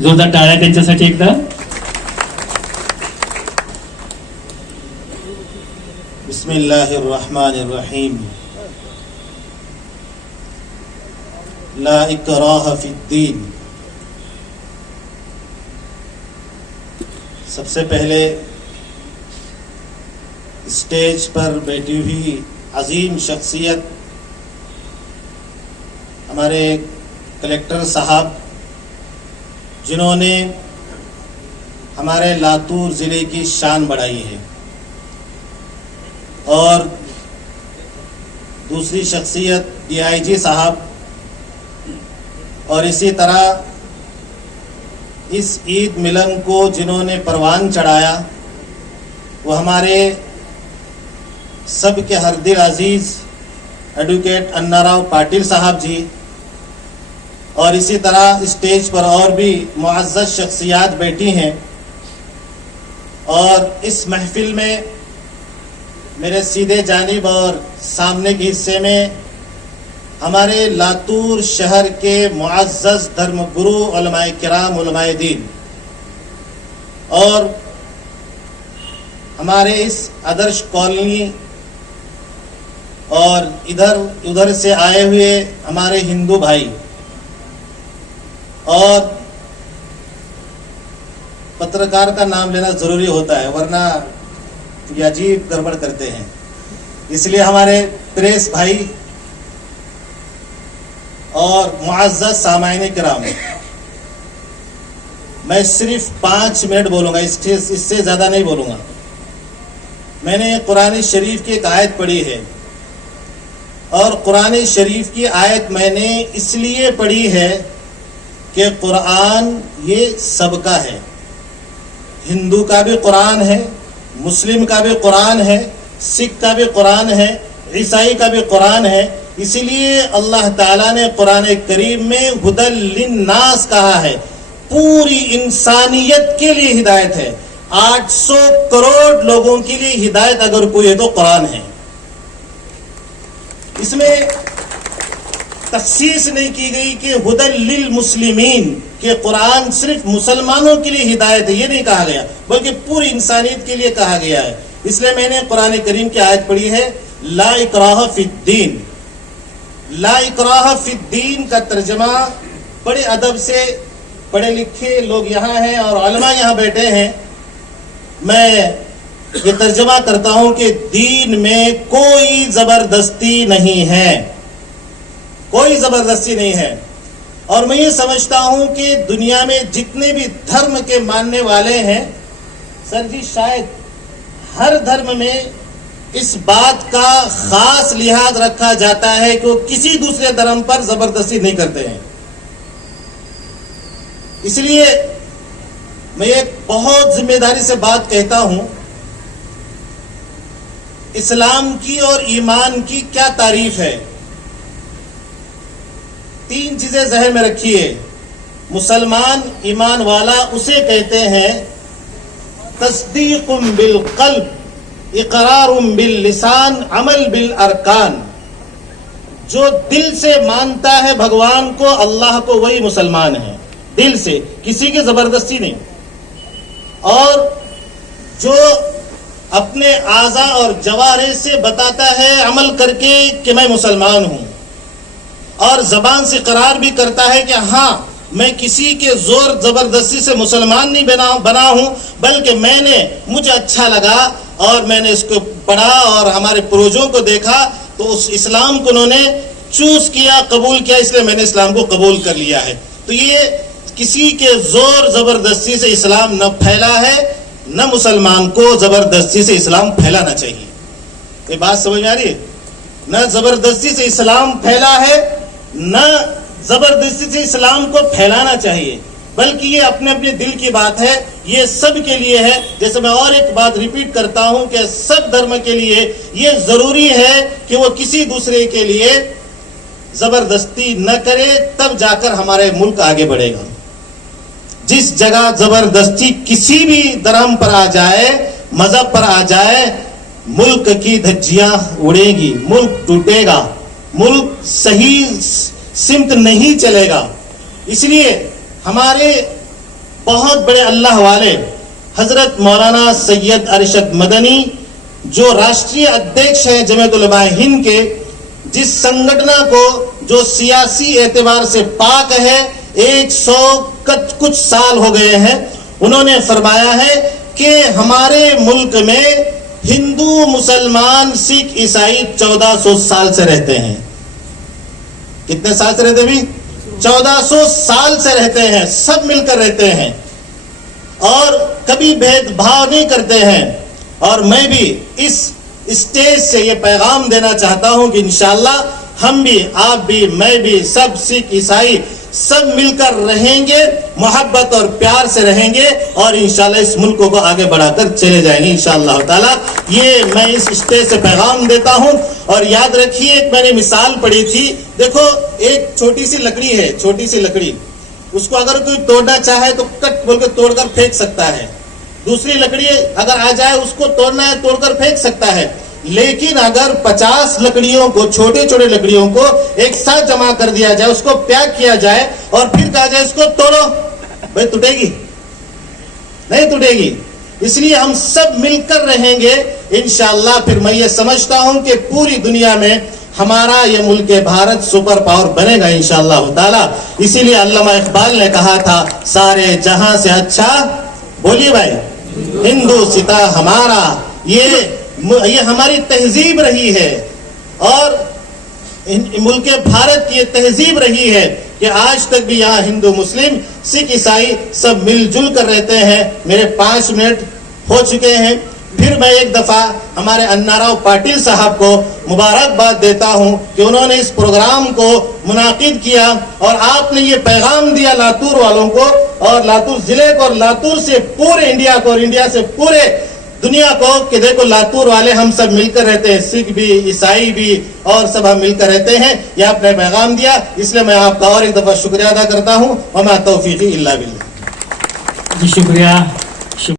जोरदार टाळ्या त्यांच्यासाठी एकदा. बिस्मिल्लाहिर्रहमानिर्रहीम. ला इकराह फिद्दीन. सबसे पहले स्टेज पर बैठी हुई अजीम शख्सियत हमारे कलेक्टर साहब, जिन्होंने हमारे लातूर ज़िले की शान बढ़ाई है, और दूसरी शख्सियत DIG साहब, और इसी तरह इस ईद मिलन को जिन्होंने परवान चढ़ाया वो हमारे सब के हरदिल अजीज़ एडवोकेट अन्नाराव पाटिल साहब जी, और इसी तरह स्टेज पर और भी मुअज़्ज़ज़ शख्सियात बैठी हैं. और इस महफिल में मेरे सीधे जानिब और सामने के हिस्से में हमारे लातूर शहर के मुअज़्ज़ज़ धर्मगुरु उलमाए किराम, उलमाए दीन, और हमारे इस आदर्श कॉलोनी और इधर उधर से आए हुए हमारे हिंदू भाई, और पत्रकार का नाम लेना ज़रूरी होता है वरना ये अजीब गड़बड़ करते हैं, इसलिए हमारे प्रेस भाई और मुअज़्ज़ज़ सामाईन किराम, मैं सिर्फ 5 मिनट बोलूँगा, इससे ज़्यादा नहीं बोलूँगा. मैंने कुरान शरीफ की एक आयत पढ़ी है, और कुरान शरीफ की आयत मैंने इसलिए पढ़ी है कि कुरान ये सबका है. हिंदू का भी कुरान है, मुस्लिम का भी कुरान है, सिख का भी कुरान है, ईसाई का भी कुरान है. इसीलिए अल्लाह ताला ने कुरान करीम में हुदल लिन्नास कहा है. पूरी इंसानियत के लिए हिदायत है. 800 करोड़ लोगों के लिए हिदायत अगर कोई है तो कुरान है. इसमें तखसीस नहीं की गई कि हुदल लिल मुस्लिमीन, कि कुरान सिर्फ मुसलमानों के लिए हिदायत है, ये नहीं कहा गया, बल्कि पूरी इंसानियत के लिए कहा गया है. इसलिए मैंने कुरान करीम की आयत पढ़ी है, ला इकराह फिद्दीन. ला इकराह फिद्दीन का तर्जमा बड़े अदब से, पढ़े लिखे लोग यहाँ हैं और उलमा यहाँ बैठे हैं, मैं ये तर्जमा करता हूँ कि दीन में कोई ज़बरदस्ती नहीं है, कोई ज़बरदस्ती नहीं है. और मैं ये समझता हूँ कि दुनिया में जितने भी धर्म के मानने वाले हैं, सर जी, शायद हर धर्म में इस बात का खास लिहाज रखा जाता है कि वो किसी दूसरे धर्म पर ज़बरदस्ती नहीं करते हैं. इसलिए मैं एक बहुत जिम्मेदारी से बात कहता हूँ, इस्लाम की और ईमान की क्या तारीफ है. 3 चीजें ज़हन में रखिए. मुसलमान ईमान वाला उसे कहते हैं तस्दीक़ुम बिल क़ल्ब, इक़रारुम बिल लिसान, अमल बिल अरकान. जो दिल से मानता है भगवान को, अल्लाह को, वही मुसलमान है. दिल से, किसी की जबरदस्ती नहीं. और जो अपने आज़ा और जवारे से बताता है अमल करके कि मैं मुसलमान हूँ, और ज़बान से करार भी करता है कि हाँ मैं किसी के ज़ोर ज़बरदस्ती से मुसलमान नहीं बना हूँ, बल्कि मुझे अच्छा लगा और मैंने इसको पढ़ा और हमारे पूर्वजों को देखा तो उस इस्लाम को उन्होंने चूज़ किया, कबूल किया, इसलिए मैंने इस्लाम को कबूल कर लिया है. तो ये किसी के ज़ोर ज़बरदस्ती से इस्लाम न फैला है, न मुसलमान को ज़बरदस्ती से इस्लाम फैलाना चाहिए. ये बात समझ में आ रही है? न ज़बरदस्ती से इस्लाम फैला है, न ज़बरदस्ती से इस्लाम को फैलाना चाहिए, बल्कि ये अपने अपने दिल की बात है. ये सब के लिए है. जैसे मैं और एक बात रिपीट करता हूँ कि सब धर्म के लिए ये ज़रूरी है कि वो किसी दूसरे के लिए ज़बरदस्ती न करे, तब जाकर हमारे मुल्क आगे बढ़ेगा. जिस जगह ज़बरदस्ती किसी भी धर्म पर आ जाए, मज़हब पर आ जाए, मुल्क की धज्जियां उड़ेगी, मुल्क टूटेगा, मुल्क सही सिमत नहीं चलेगा. इसलिए हमारे बहुत बड़े अल्लाह वाले हजरत मौलाना सैयद अरशद मदनी जो राष्ट्रीय अध्यक्ष हैं जमीयत उलमा हिंद के, जिस संगठन को जो सियासी एतबार से पाक है, 100 कुछ साल हो गए हैं, उन्होंने फरमाया है कि हमारे मुल्क में हिंदू मुसलमान सिख ईसाई 1400 साल से रहते हैं। कितने साल से रहते भी? 1400 साल से रहते हैं, सब मिलकर रहते हैं और कभी भेदभाव नहीं करते हैं। और मैं भी इस स्टेज से ये पैगाम देना चाहता हूं कि इंशाअल्लाह हम भी, आप भी, मैं भी, सब सिख ईसाई सब मिलकर रहेंगे, मोहब्बत और प्यार से रहेंगे और इंशाअल्लाह इस मुल्क को आगे बढ़ाकर चले जाएंगे इंशाअल्लाह ताला। ये मैं इस स्टेज से पैगाम देता हूं। और याद रखिए, एक मैंने मिसाल पढ़ी थी, देखो एक छोटी सी लकड़ी है, छोटी सी लकड़ी, उसको अगर कोई तोड़ना चाहे तो कट बोल के तोड़कर फेंक सकता है। दूसरी लकड़ी अगर आ जाए उसको तोड़ना है, तोड़कर फेंक सकता है। लेकिन अगर 50 लकड़ियों को, छोटे छोटे लकड़ियों को एक साथ जमा कर दिया जाए, उसको पैक किया जाए और फिर कहा जाए इसको तोड़ो, भाई टूटेगी? नहीं टूटेगी। इसलिए हम सब मिलकर रहेंगे इंशाअल्लाह। फिर मैं ये समझता हूं कि पूरी दुनिया में हमारा ये मुल्क भारत सुपर पावर बनेगा इंशाअल्लाह ताला। इसीलिए अल्लामा इकबाल ने कहा था, सारे जहां से अच्छा, बोलिए भाई, हिंदू सिता हमारा। ये हमारी तहजीब रही है और मुल्क भारत की ये तहजीब रही है कि आज तक भी यहाँ हिंदू मुस्लिम सिख ईसाई सब मिलजुल कर रहते हैं। मेरे 5 मिनट हो चुके हैं। फिर मैं एक दफा हमारे अन्नाराव पाटिल साहब को मुबारकबाद देता हूं कि उन्होंने इस प्रोग्राम को मुनाकिद किया और आपने ये पैगाम दिया लातूर वालों को और लातूर जिले को और लातूर से पूरे इंडिया को और इंडिया से पूरे दुनिया को कि देखो लातूर वाले हम सब मिलकर रहते हैं, सिख भी, ईसाई भी और सब हम मिलकर रहते हैं। ये आपने पैगाम दिया, इसलिए मैं आपका और एक दफा शुक्रिया अदा करता हूँ। वमा तौफीकी इल्ला बिल्लाह। जी शुक्रिया।